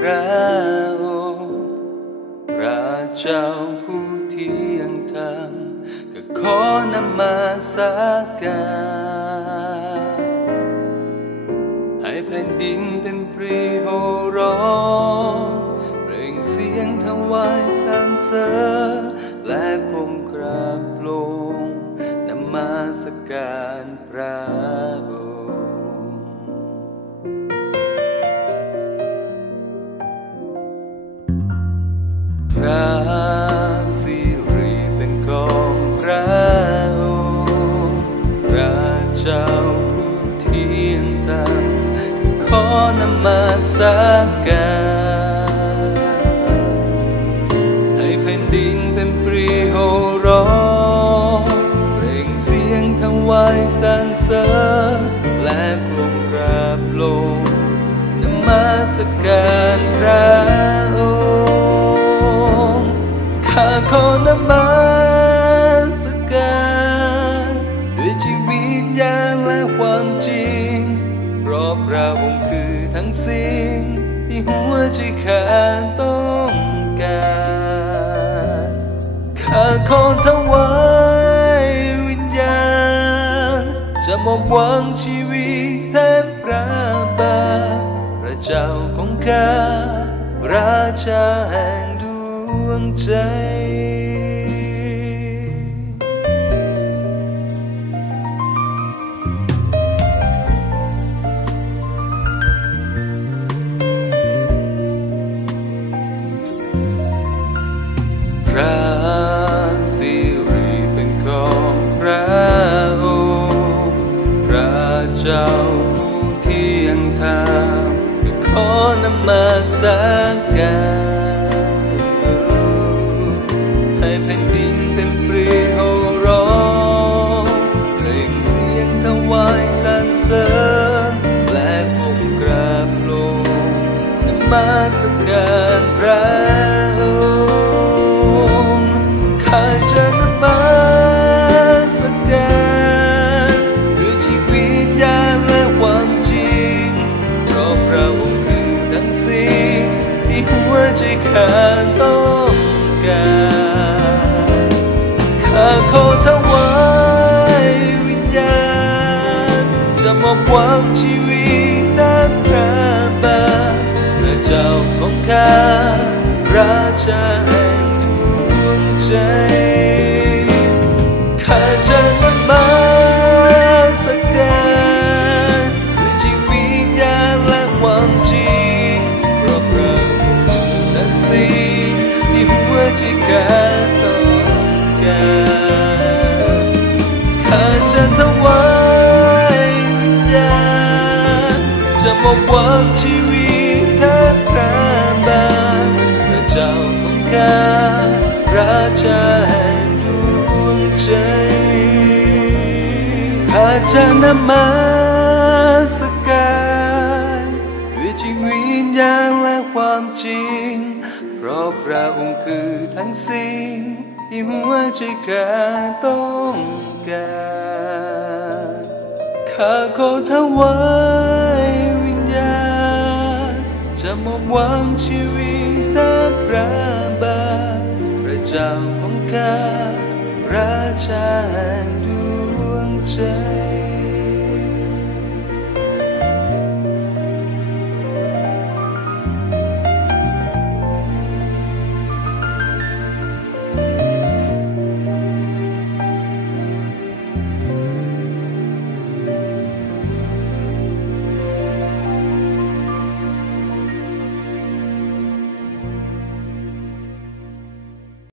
พระองค์พระเจ้าผู้เที่ยงธรรมก็ขอนมัสการให้แผ่นดินเป็นปรีโห่ร้องเปล่งเสียงถวายสรรเสริญและก้มกราบลงนมัสการพระองค์พระสิริเป็นของพระองค์พระเจ้าผู้เที่ยงธรรมขอนมัสการให้แผ่นดินเป็นปรีโห่ร้องเปล่งเสียงถวายสรรเสริญและก้มกราบลงนมัสการพระองค์ข้าขอนมัสการด้วยจิตวิญญาณและความจริงเพราะพระองค์คือทั้งสิ่งที่หัวใจข้าต้องการข้าขอถวายวิญญาณจะมอบหวังชีวิตแทนพระบาทพระเจ้าของข้าราชาแห่งดวงใจพระสิริเป็นของพระองค์พระเจ้าผู้เที่ยงธรรมก็ขอนมัสการให้แผ่นดินเป็นปรีโห่ร้องเปล่งเสียงถวายสรรเสริญและก้มกราบลงนมัสการพระองค์ข้าจะนมัสการด้วยจิตวิญญาณและความจริงเพราะพระองค์คือทั้งสิ่งที่หัวใจข้าต้องการข้าขอถวายวิญญาณจะมอบหวังชีวิตตามพระบาทพระเจ้าของข้าราชาแห่งดวงใจข้าจะนมัสการด้วยจิตวิญญาณและความจริงเพราะพระองค์คือทั้งสิ่งที่หัวใจข้าต้องการข้าจะถวายวิญญาณจะมอบหวังชีวิตแทนพระบาทพระเจ้าของข้าราชาแห่งดวงใจข้าจะนมัสการด้วยจิตวิญญาณและความจริงเพราะพระองค์คือทั้งสิ่งที่หัวใจข้าต้องการข้าขอถวายวิญญาณจะมอบหวังชีวิตตามพระบาทพระเจ้าของข้าราชาแห่งดวงใจ